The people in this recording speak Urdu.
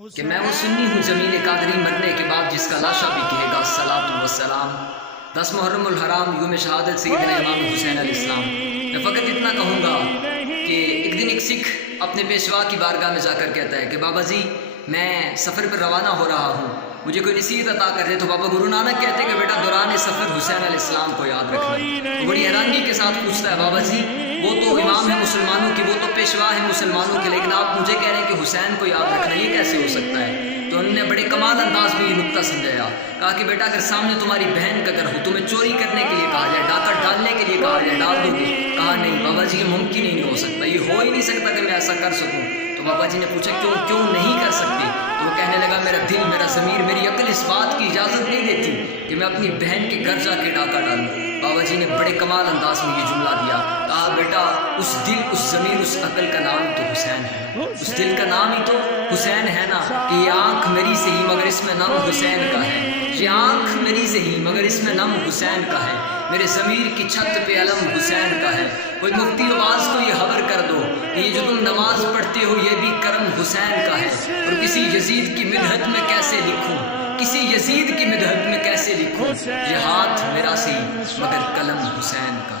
کہ میں وہ سنی ہوں زمین قادری مرنے کے بعد جس کا لاشا بھی کہے گا الصلاۃ والسلام۔ 10 محرم الحرام یوم شہادت سیدنا امام حسین علیہ السلام۔ میں فقط اتنا کہوں گا کہ ایک دن ایک سکھ اپنے پیشوا کی بارگاہ میں جا کر کہتا ہے کہ بابا جی میں سفر پر روانہ ہو رہا ہوں، مجھے کوئی نصیحت عطا کر دے۔ تو بابا گرو نانک کہتے کہ بیٹا دوران سفر حسین علیہ السلام کو یاد رکھنا۔ وہ بڑی حیرانگی کے ساتھ پوچھتا ہے بابا جی وہ تو امام ہے مسلمانوں کی، وہ تو پیشوا ہے مسلمانوں کے، لیکن آپ مجھے کہہ رہے ہیں کہ حسین کو یاد رکھنا، یہ کیسے ہو سکتا ہے؟ تو انہوں نے بڑے کمال انداز میں یہ نکتہ سمجھایا، کہا کہ بیٹا اگر سامنے تمہاری بہن کا گھر ہو، تمہیں چوری کرنے کے لیے کہا جائے، ڈاکہ ڈالنے کے لیے کہا جائے، ڈال دو گے؟ کہا نہیں بابا جی یہ ممکن ہی نہیں ہو سکتا، یہ ہو ہی نہیں سکتا کہ میں ایسا کر سکوں۔ تو بابا جی نے پوچھا کیوں نہیں کر سکتے؟ تو وہ کہنے لگا میرا دل، میرا ضمیر، میری عقل اس بات کی اجازت نہیں دیتی کہ میں اپنی بہن کے گھر جا کے ڈاکہ ڈالوں۔ بابا جی نے بڑے کمال انداز میں یہ جملہ دیا، کہا بیٹا اس دل، اس ضمیر، اس عقل کا نام ہی تو حسین ہے، اس دل کا نام ہی تو حسین ہے نا، کہ یہ آنکھ میری سے ہی مگر اس میں نام حسین کا ہے، یہ آنکھ میری سے ہی مگر اس میں نام حسین کا ہے، میرے ضمیر کی چھت پہ علم حسین کا ہے۔ کوئی مفتی آواز کو یہ خبر کر دو کہ یہ جو تم نماز پڑھتے ہو یہ بھی کرم حسین کا ہے، اور کسی یزید کی مدحت میں کیسے لکھوں، کسی یزید کی مدحت میں کیسے لکھوں، یہ ہاتھ میرا سی مگر قلم حسین کا۔